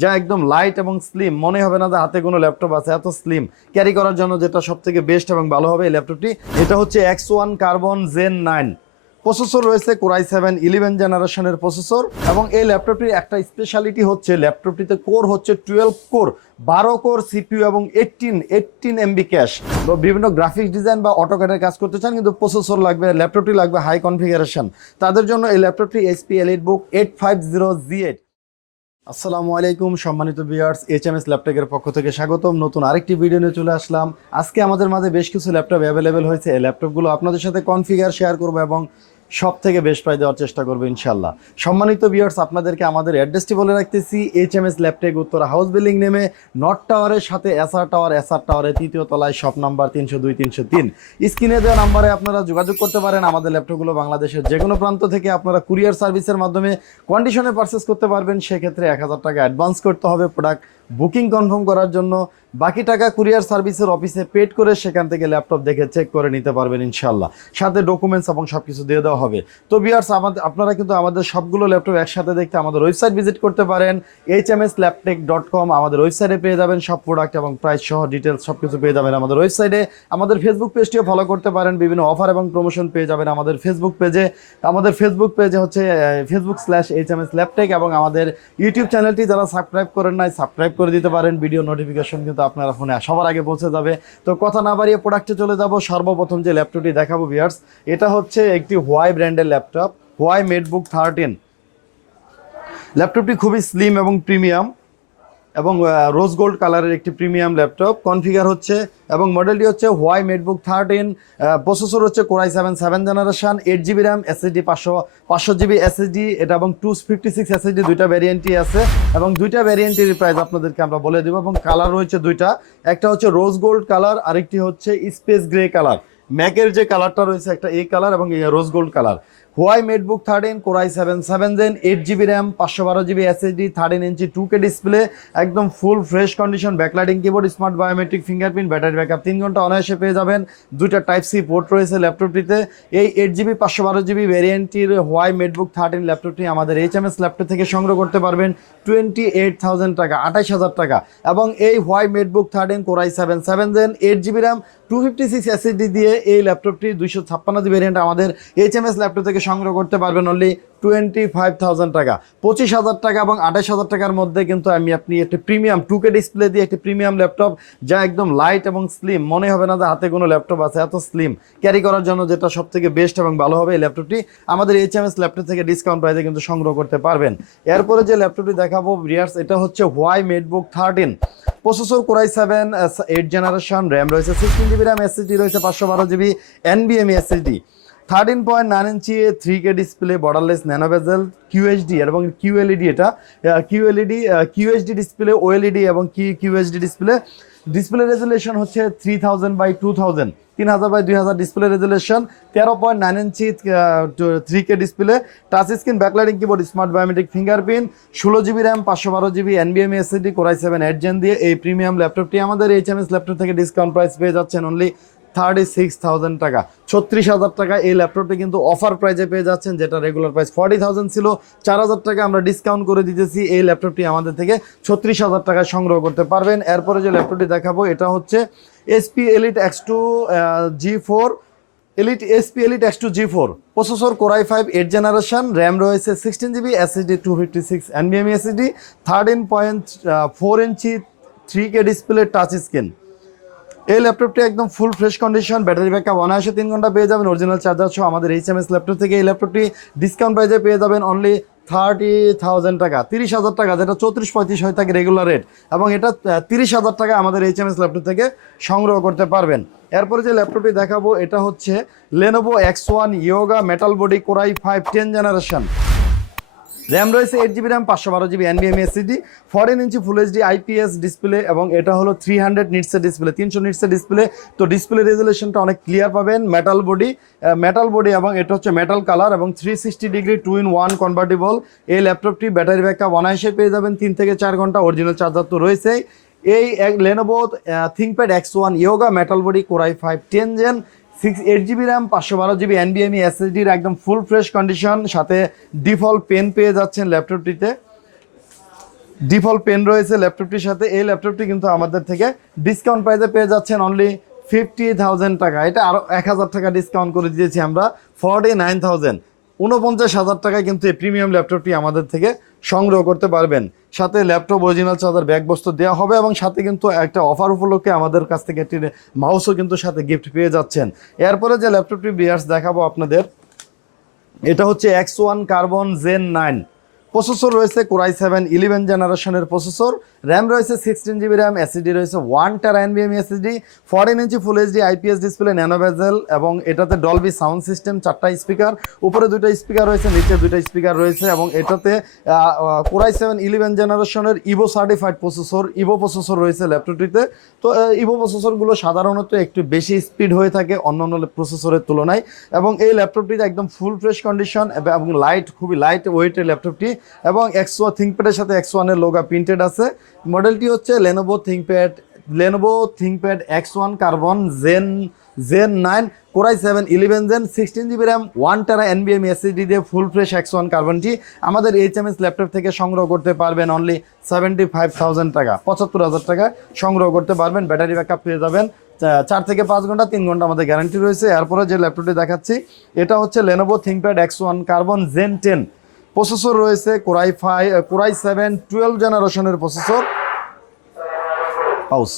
যা একদম লাইট এবং স্লিম মনে হবে না যে হাতে কোনো ল্যাপটপ আছে, এত স্লিম ক্যারি করার জন্য যেটা সব থেকে বেস্ট এবং ভালো হবে এই ল্যাপটপটি এটা হচ্ছে X one Carbon Gen nine processor রয়েছে কোরাই সেভেন ইলেভেন জেনারেশনের প্রসেসর এবং এই ল্যাপটপটির একটা স্পেশালিটি হচ্ছে ল্যাপটপটিতে কোর হচ্ছে টুয়েলভ কোর বারো কোর সিপিইউ এবং এইটিন এইটিন এমবি ক্যাশ বিভিন্ন গ্রাফিক্স ডিজাইন বা অটোক্যাডের কাজ করতে চান, কিন্তু প্রসেসর লাগবে ল্যাপটপটি লাগবে হাই কনফিগারেশন তাদের জন্য এই ল্যাপটপটি HP Elite Book eight five zero G eight আসসালামু আলাইকুম, সম্মানিত ভিউয়ার্স এইচ এম এস ল্যাপটপের পক্ষ থেকে স্বাগতম। নতুন আরেকটি ভিডিও নিয়ে চলে আসলাম। আজকে আমাদের মাঝে বেশ কিছু ল্যাপটপ অ্যাভেলেবেল হয়েছে। এই ল্যাপটপগুলো আপনাদের সাথে কনফিগার শেয়ার করব এবং সব থেকে বেশ প্রায় দেওয়ার চেষ্টা করব ইনশাল্লাহ সম্মানিত ভিউয়ার্স আপনাদেরকে আমাদের অ্যাড্রেসটি বলে রাখতেছি H M S Laptech Uttara house building নেমে নর্থ টাওয়ারের সাথে এসআর টাওয়ার এসআর টাওয়ারের তৃতীয় তলায় শপ নাম্বার তিনশো দুই, তিনশো তিন। স্ক্রিনে দেওয়া নাম্বারে আপনারা যোগাযোগ করতে পারেন, আমাদের ল্যাপটপগুলো বাংলাদেশের যে কোনো প্রান্ত থেকে আপনারা কুরিয়ার সার্ভিসের মাধ্যমে কন্ডিশনে পারচেস করতে পারবেন, সেক্ষেত্রে এক হাজার টাকা অ্যাডভান্স করতে হবে প্রোডাক্ট বুকিং কনফার্ম করার জন্য। বাকি টাকা কুরিয়ার সার্ভিসের অফিসে পেড করে সেখান থেকে ল্যাপটপ দেখে চেক করে নিতে পারবেন ইনশাল্লাহ সাথে ডকুমেন্টস এবং সব কিছু দিয়ে দেওয়া হবে। তো বিয়ার্স আমাদের আপনারা কিন্তু আমাদের সবগুলো ল্যাপটপ একসাথে দেখতে আমাদের ওয়েবসাইট ভিজিট করতে পারেন। H M S Laptech dot com আমাদের ওয়েবসাইটে পেয়ে যাবেন সব প্রোডাক্ট এবং প্রাইস সহ ডিটেলস সব কিছু পেয়ে যাবেন আমাদের ওয়েবসাইটে আমাদের ফেসবুক পেজটিও ফলো করতে পারেন। বিভিন্ন অফার এবং প্রমোশন পেয়ে যাবেন আমাদের ফেসবুক পেজে আমাদের ফেসবুক পেজে হচ্ছে Facebook slash H M S Laptech এবং আমাদের ইউটিউব চ্যানেলটি যারা সাবস্ক্রাইব করেন নাই সাবস্ক্রাইব করে দিতে পারেন ভিডিও নোটিফিকেশন কিন্তু আপনারা ফোনে সবার আগে পৌঁছে যাবে। তো কথা না বাড়িয়ে প্রোডাক্টে চলে যাব, সর্বপ্রথম যে ল্যাপটপটি দেখাবো ভিয়ার্স এটা হচ্ছে একটি হোয়াই ব্র্যান্ডের ল্যাপটপ হোয়াই মেটবুক থার্টিন ল্যাপটপটি খুবই স্লিম এবং প্রিমিয়াম এবং রোজ গোল্ড কালারের একটি প্রিমিয়াম ল্যাপটপ কনফিগার হচ্ছে এবং মডেলটি হচ্ছে হোয়াই মেটবুক থার্টিন প্রসেসর হচ্ছে core i seven seven generation eight GB RAM SSD পাঁচশো পাঁচশো জিবি এসএসডি এটা এবং টু ফিফটি সিক্স এসএসডি দুইটা ভ্যারিয়েন্টই আছে। এবং দুইটা ভ্যারিয়েন্টের প্রাইস আপনাদেরকে আমরা বলে দেবো এবং কালার রয়েছে দুইটা। একটা হচ্ছে রোজ গোল্ড কালার আরেকটি হচ্ছে স্পেস গ্রে কালার ম্যাকের যে কালারটা রয়েছে, একটা এই কালার এবং rose gold colour Huawei MateBook thirteen core i seven seven gen eight GB RAM পাঁচশো বারো GB SSD thirteen inch two K display একদম full fresh condition backlighting keyboard smart biometric fingerprint battery backup তিন ঘণ্টা অনায়াসে পেয়ে যাবেন। দুইটা type C port রয়েছে ল্যাপটপটিতে এই এইট জিবি পাঁচশো বারো জিবি ভ্যারিয়েন্টটির হোয়াই মেটবুক থার্টিন ল্যাপটপটি আমাদের এইচ এম এস ল্যাপটপ থেকে সংগ্রহ করতে পারবেন টোয়েন্টি এইট থাউজেন্ড টাকা, আঠাইশ হাজার টাকা। এবং এই Huawei MateBook thirteen core I seven seven gen eight GB RAM two fifty six SSD দিয়ে এই ল্যাপটপটি দুইশো ছাপ্পান্ন জি ভ্যারিয়েন্ট আমাদের এইচএমএস এম এস ল্যাপটপ থেকে সংগ্রহ করতে পারবেন অনলি টোয়েন্টি ফাইভ থাউজেন্ড টাকা। পঁচিশ হাজার টাকা এবং আঠাশ হাজার টাকার মধ্যে কিন্তু আমি আপনি একটি প্রিমিয়াম টুকে ডিসপ্লে দিয়ে একটি প্রিমিয়াম ল্যাপটপ যা একদম লাইট এবং স্লিম মনে হবে না যে হাতে কোনো ল্যাপটপ আছে, এত স্লিম ক্যারি করার জন্য যেটা সব থেকে বেস্ট এবং ভালো হবে এই ল্যাপটপটি আমাদের এইচ এম এস ল্যাপটপ থেকে ডিসকাউন্ট প্রাইসে কিন্তু সংগ্রহ করতে পারবেন। এরপরে যে ল্যাপটপটি দেখাবো রিয়ার্স এটা হচ্ছে Huawei MateBook thirteen processor core i seven eight generation RAM রয়েছে সিক্সটিন জিবি র্যাম এসএসডি রয়েছে, পাঁচশো বারো GB এনবিএমই SSD thirteen point nine inch three K display borderless nano bezel QHD এবং কিউএলইডি এটা কিউএলইডি কিউএইচডি ডিসপ্লে ওএলইডি এবং কি QHD display display resolution হচ্ছে three thousand by two thousand তিন হাজার বাই দুই হাজার ডিসপ্লে রেজুলেশন তেরো point nine inch three K display touch screen backlighting keyboard smart biometric fingerprint ষোলো জিবি র্যাম পাঁচশো বারো GB এনবিএম SSD core i seven eight gen দিয়ে এই প্রিমিয়াম ল্যাপটপটি আমাদের এইচ এম এস ল্যাপটপ থেকে ডিসকাউন্ট প্রাইস পেয়ে যাচ্ছেন অনলি থার্টি সিক্স থাউজেন্ড টাকা। ছত্রিশ হাজার টাকা এই ল্যাপটপটি কিন্তু অফার প্রাইজে পেয়ে যাচ্ছেন, যেটা রেগুলার প্রাইস ফর্টি থাউজেন্ড ছিল। চার হাজার টাকা আমরা ডিসকাউন্ট করে দিতেছি এই ল্যাপটপটি আমাদের থেকে। ছত্রিশ হাজার টাকায় সংগ্রহ করতে পারবেন। এরপরে যে ল্যাপটপটি দেখাবো, এটা হচ্ছে HP Elite X two G four Elite HP Elite X two G four processor core i five eight generation RAM রয়েছে sixteen GB SSD two fifty six এনবিএমই SSD thirteen point four inch three K display touch screen এই ল্যাপটপটি একদম full fresh condition battery backup অনায়াসে তিন ঘণ্টা পেয়ে যাবেন original charger সহ আমাদের এইচ এম এস ল্যাপটপ থেকে এই ল্যাপটপটি ডিসকাউন্ট প্রাইজে পেয়ে যাবেন অনলি থার্টি থাউজেন্ড টাকা, তিরিশ হাজার টাকা, যেটা চৌত্রিশ পঁয়ত্রিশ হয়ে থাকে রেগুলার রেট এবং এটা তিরিশ হাজার টাকা আমাদের এইচ এম এস ল্যাপটপ থেকে সংগ্রহ করতে পারবেন। এরপরে যে ল্যাপটপটি দেখাবো, এটা হচ্ছে Lenovo X one Yoga metal body core i five ten generation RAM রয়েছে এইট জিবি র্যাম পাঁচশো বারো GB এনবিএম SSD fourteen inch full HD IPS display এবং এটা হলো থ্রি হান্ড্রেড নিটসের ডিসপ্লে তিনশো নিটসের ডিসপ্লে তো ডিসপ্লে রেজুলেশনটা অনেক ক্লিয়ার পাবেন মেটাল বডি মেটাল বডি এবং এটা হচ্ছে মেটাল কালার এবং three sixty degree two in one convertible এই ল্যাপটপটি ব্যাটারি ব্যাকআপ অনায়াসে পেয়ে যাবেন, তিন থেকে চার ঘণ্টা অরিজিনাল চার্জার তো রয়েছেই। এই Lenovo ThinkPad X one Yoga metal body core i five ten gen six eight GB RAM পাঁচশো বারো জিবি এনবিএমই এসএসডির একদম ফুল ফ্রেশ কন্ডিশন সাথে ডিফল্ট পেন পেয়ে যাচ্ছেন ল্যাপটপটিতে ডিফল্ট পেন রয়েছে ল্যাপটপটির সাথে, এই ল্যাপটপটি কিন্তু আমাদের থেকে ডিসকাউন্ট প্রাইসে পেয়ে যাচ্ছেন অনলি ফিফটি টাকা। এটা আরও এক হাজার টাকা ডিসকাউন্ট করে দিয়েছি আমরা ফর্টি নাইন থাউজেন্ড উনপঞ্চাশ হাজার টাকায় কিন্তু এই প্রিমিয়াম ল্যাপটপটি আমাদের থেকে সংগ্রহ করতে পারবেন। সাথে ল্যাপটপ অরিজিনাল চার্জার ব্যাগ বস্তু দেওয়া হবে এবং সাথে কিন্তু একটা অফার উপলক্ষে আমাদের কাছ থেকে একটি মাউসও কিন্তু সাথে গিফট পেয়ে যাচ্ছেন। এরপরে যে ল্যাপটপটি বিয়ার্স দেখাবো আপনাদের, এটা হচ্ছে X one Carbon Gen nine processor রয়েছে কোরাই সেভেন ইলেভেন জেনারেশনের প্রসেসর র্যাম রয়েছে সিক্সটিন জিবি র্যাম এসএসডি রয়েছে one tera এনবিএম SSD fourteen inch full HD IPS display nano bezel এবং এটাতে ডলবি সাউন্ড সিস্টেম চারটা স্পিকার উপরে দুইটা স্পিকার রয়েছে, নিচে দুইটা স্পিকার রয়েছে, এবং এটাতে কোরাই সেভেন ইলেভেন জেনারেশনের Evo certified processor Evo processor রয়েছে ল্যাপটপটিতে তো ইভো প্রসেসরগুলো সাধারণত একটু বেশি স্পিড হয়ে থাকে অন্যান্য প্রসেসরের তুলনায়, এবং এই ল্যাপটপটিতে একদম ফুল ফ্রেশ কন্ডিশন এবং লাইট খুবই লাইট ওয়েটের ল্যাপটপটি এবং এক্সো থিঙ্কপ্যাডের সাথে এক্স ওয়ানের লোগা প্রিন্টেড আছে। মডেলটি হচ্ছে Lenovo ThinkPad Lenovo ThinkPad X one Carbon Gen Gen nine core i seven eleven gen sixteen GB RAM one tera এনবিএম SSD দিয়ে ফুল ফ্রেশ এক্স ওয়ান কার্বনটি আমাদের এইচ এম এস ল্যাপটপ থেকে সংগ্রহ করতে পারবেন অনলি সেভেন্টি ফাইভ থাউজেন্ড টাকা, পঁচাত্তর হাজার টাকা সংগ্রহ করতে পারবেন ব্যাটারি ব্যাকআপ পেয়ে যাবেন। চার থেকে পাঁচ ঘণ্টা, তিন ঘণ্টা আমাদের গ্যারান্টি রয়েছে। এরপরে যে ল্যাপটপটি দেখাচ্ছি, এটা হচ্ছে Lenovo ThinkPad X one Carbon Gen ten processor রয়েছে core i five core i seven, twelve জেনারেশনের processor. House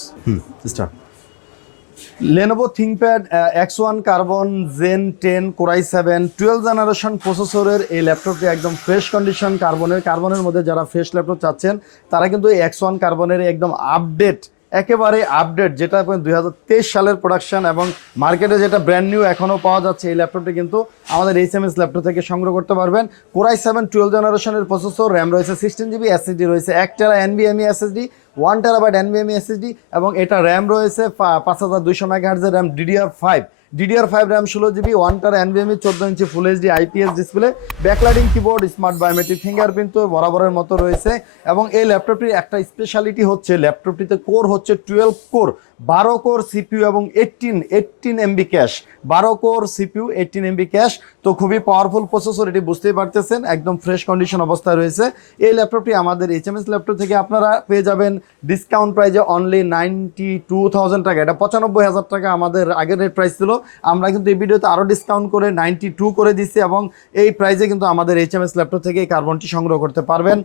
Lenovo ThinkPad X one Carbon Gen ten core i seven, twelve generation প্রসেসরের এই ল্যাপটপটি একদম ফ্রেশ কন্ডিশন কার্বনের কার্বনের মধ্যে যারা ফ্রেশ ল্যাপটপ চাচ্ছেন, তারা কিন্তু এক্স ওয়ান কার্বনের একদম আপডেট একেবারে আপডেট যেটা দুই হাজার তেইশ সালের প্রোডাকশন এবং মার্কেটে যেটা ব্র্যান্ড নিউ এখনও পাওয়া যাচ্ছে, এই ল্যাপটপটি কিন্তু আমাদের এইচ এম এস ল্যাপটপ থেকে সংগ্রহ করতে পারবেন। কোরাই সেভেন টুয়েলভ জেনারেশনের প্রসেসর র্যাম রয়েছে সিক্সটিন জিবি এসএসডি রয়েছে এক টেরা এনবিএমই এসএসডি ওয়ান টেরাবাইট এনবিএমই এসএসডি এবং এটা র্যাম রয়েছে পাঁচ হাজার দুইশো মেগাহার্জের RAM DDR five DDR five RAM ষোলো জিবি ওয়ান টার এনবিএমই চোদ্দ ইঞ্চি full HD IPS display backlighting keyboard smart biometric fingerprint তো বরাবরের মতো রয়েছে। এবং এই ল্যাপটপটির একটা স্পেশালিটি হচ্ছে ল্যাপটপটিতে কোর হচ্ছে টুয়েলভ কোর বারো কোর সিপিইউ এবং এইটিন এইটিন এমবি ক্যাশ বারো core CPU eighteen MB cache তো খুবই পাওয়ারফুল প্রসেসর এটি বুঝতেই পারতেছেন, একদম ফ্রেশ কন্ডিশন অবস্থায় রয়েছে। এই ল্যাপটপটি আমাদের এইচএমএস ল্যাপটপ থেকে আপনারা পেয়ে যাবেন ডিসকাউন্ট প্রাইজে অনলি নাইনটি টু থাউজেন্ড টাকা, এটা পঁচানব্বই হাজার টাকা আমাদের আগের রেট প্রাইস ছিল। আমরা কিন্তু এই ভিডিওতে আরও ডিসকাউন্ট করে নাইনটি টু করে দিচ্ছি এবং এই প্রাইজে কিন্তু আমাদের এইচএমএস ল্যাপটপ থেকে এই কার্বনটি সংগ্রহ করতে পারবেন।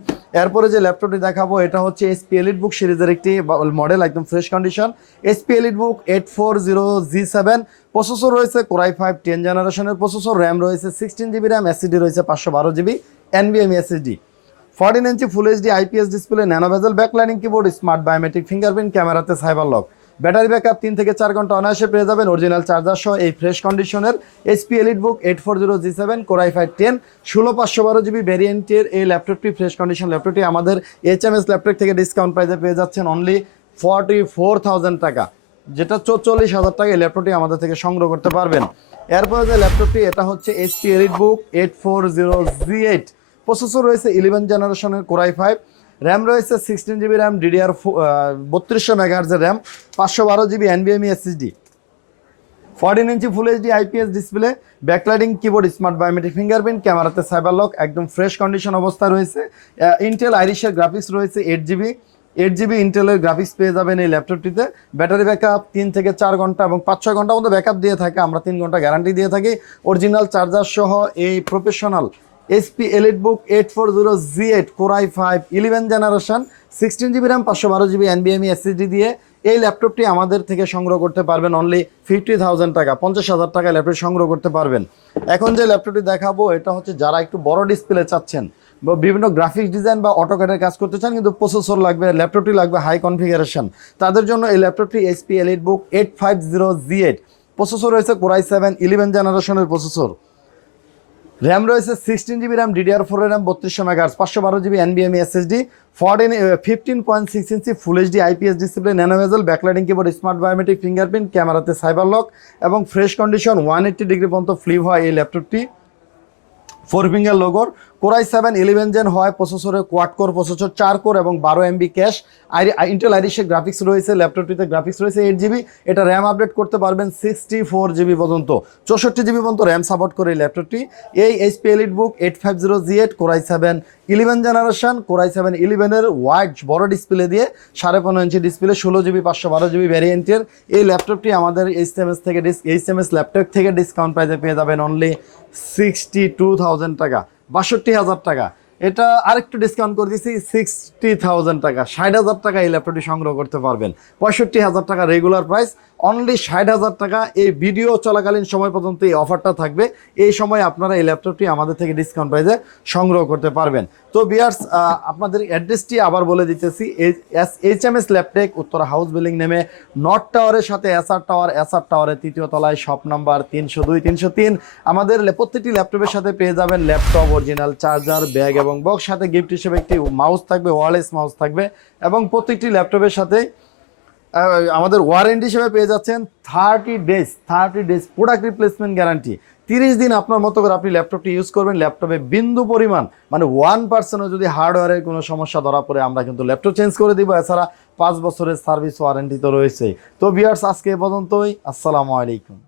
এরপরে যে ল্যাপটপটি দেখাবো, এটা হচ্ছে এসপি এলিট বুক সিরিজের একটি মডেল একদম fresh condition HP Elite Book eight four zero G seven processor রয়েছে কোরাই ফাইভ টেন জেনারেশনের প্রসেসর র্যাম রয়েছে সিক্সটিন জিবি র্যাম এসিডি রয়েছে পাঁচশো বারো GB এনবিএম SSD fourteen inch full HD IPS display nano bezel backlighting keyboard smart biometric fingerprint ক্যামেরাতে cyber lock battery backup তিন থেকে চার ঘণ্টা অনায়াসে পেয়ে যাবেন। অরিজিনাল চার্জার সহ এই ফ্রেশ কন্ডিশনের HP Elite Book eight four zero G seven core i five ten ষোলো পাঁচশো বারো জিবি ভ্যারিয়েন্টের এই ল্যাপটপটি ফ্রেশ কন্ডিশন ল্যাপটপটি আমাদের এইচএমএস ল্যাপটপ থেকে ডিসকাউন্ট প্রাইসে পেয়ে যাচ্ছেন অনলি ফর্টি ফোর থাউজেন্ড টাকা। যেটা চল্লিশ হাজার টাকা এই ল্যাপটপটি আমাদের থেকে সংগ্রহ করতে পারবেন। এরপরে যে ল্যাপটপটি এটা হচ্ছে HP Elite Book eight four zero G eight processor রয়েছে ইলেভেন জেনারেশনের কোরাই ফাইভ র্যাম রয়েছে সিক্সটিন জিবি র্যাম ডিডিআর বত্রিশশো মেগাহার্জের র্যাম পাঁচশো বারো GB এনবিএমই SSD fourteen inch full HD IPS display backlighting keyboard smart biometric fingerprint ক্যামেরাতে cyber lock একদম fresh condition অবস্থা রয়েছে। ইন্টেল আইরিশের গ্রাফিক্স রয়েছে এইট জিবি এইট জিবি ইন্টেলের গ্রাফিক্স পেয়ে যাবেন এই ল্যাপটপটিতে ব্যাটারি ব্যাকআপ তিন থেকে চার ঘণ্টা এবং পাঁচ ছয় ঘণ্টার মধ্যে ব্যাকআপ দিয়ে থাকে, আমরা তিন ঘণ্টা গ্যারান্টি দিয়ে থাকি। অরিজিনাল চার্জার সহ এই professional HP Elite Book eight four zero G eight core i five eleven generation sixteen GB RAM পাঁচশো বারো জিবি এনবিএমই এসএসডি দিয়ে এই ল্যাপটপটি আমাদের থেকে সংগ্রহ করতে পারবেন অনলি ফিফটি থাউজেন্ড টাকা, পঞ্চাশ হাজার টাকা ল্যাপটপ সংগ্রহ করতে পারবেন। এখন যে ল্যাপটপটি দেখাবো, এটা হচ্ছে যারা একটু বড় ডিসপ্লে চাচ্ছেন বা বিভিন্ন গ্রাফিক্স ডিজাইন বা অটোক্যাডের কাজ করতে চান, কিন্তু প্রসেসর লাগবে ল্যাপটপটি লাগবে হাই কনফিগারেশন তাদের জন্য এই ল্যাপটপটি HP Elite Book eight five zero G eight processor রয়েছে কোরাই সেভেন ইলেভেন জেনারেশনের প্রসেসর র্যাম রয়েছে sixteen GB RAM DDR four RAM বত্রিশশো মেগাহার্স পাঁচশো বারো GB এনবিএমই SSD fourteen fifteen point six inch full HD IPS display nano bezel backlighting keyboard smart biometric fingerprint ক্যামেরাতে cyber lock এবং fresh condition one eighty degree পর্যন্ত flip হয় এই ল্যাপটপটি four finger লোগোর core i seven eleven gen হয় প্রসেসরে quad core processor চার core এবং বারো এমবি ক্যাশ আই ইন্টেল আইরিশের গ্রাফিক্স রয়েছে ল্যাপটপটিতে গ্রাফিক্স রয়েছে এইট জিবি এটা র্যাম আপডেট করতে পারবেন সিক্সটি ফোর জিবি পর্যন্ত। চৌষট্টি জিবি পর্যন্ত র্যাম সাপোর্ট করে এই ল্যাপটপটি এই HP elite book eight five zero G eight core i seven eleven generation core i seven ইলেভেনের ওয়াইড বড় ডিসপ্লে দিয়ে সাড়ে পনেরো ইঞ্চি ডিসপ্লে ষোলো জিবি পাঁচশো বারো জিবি ভ্যারিয়েন্টের এই ল্যাপটপটি আমাদের এইচ এম এস থেকে ডিস এইচ এম এস ল্যাপটপ থেকে ডিসকাউন্ট প্রাইসে পেয়ে যাবেন অনলি সিক্সটি টু থাউজেন্ড টাকা। বাষট্টি হাজার টাকা। এটা আরেকটু ডিসকাউন্ট করে দিচ্ছি সিক্সটি টাকা। ষাট হাজার টাকা এই ল্যাপটপটি সংগ্রহ করতে পারবেন। পঁয়ষট্টি হাজার টাকা রেগুলার প্রাইস অনলি ষাট হাজার টাকা এই ভিডিও চলাকালীন সময় পর্যন্ত এই অফারটা থাকবে। এই সময় আপনারা এই ল্যাপটপটি আমাদের থেকে ডিসকাউন্ট প্রাইসে সংগ্রহ করতে পারবেন। তো বিয়ার্স আপনাদের অ্যাড্রেসটি আবার বলে দিতেছি। H M S Laptech Uttara house building নেমে নর্থ টাওয়ারের সাথে এসআর টাওয়ার এসআর টাওয়ারের তৃতীয় তলায় শপ নাম্বার তিনশো দুই, তিনশো তিন। আমাদের প্রত্যেকটি ল্যাপটপের সাথে পেয়ে যাবেন ল্যাপটপ অরিজিনাল চার্জার ব্যাগ এবং বক্স সাথে গিফট হিসেবে একটি মাউস থাকবে ওয়ারলেস মাউস থাকবে এবং প্রত্যেকটি ল্যাপটপের সাথে আমাদের ওয়ারেন্টি হিসেবে পেয়ে যাচ্ছেন thirty days thirty days product replacement guarantee তিরিশ দিন আপনার মতো করে আপনি ল্যাপটপটি ইউজ করবেন ল্যাপটপে বিন্দু পরিমাণ মানে ওয়ান পার্সেন্টও যদি হার্ডওয়্যারের কোনো সমস্যা ধরা পড়ে, আমরা কিন্তু ল্যাপটপ চেঞ্জ করে দিব। এছাড়া পাঁচ বছরের সার্ভিস ওয়ারেন্টি তো রয়েছেই। তো বিয়ার্স আজকে এ পর্যন্তই। আসসালামু আলাইকুম।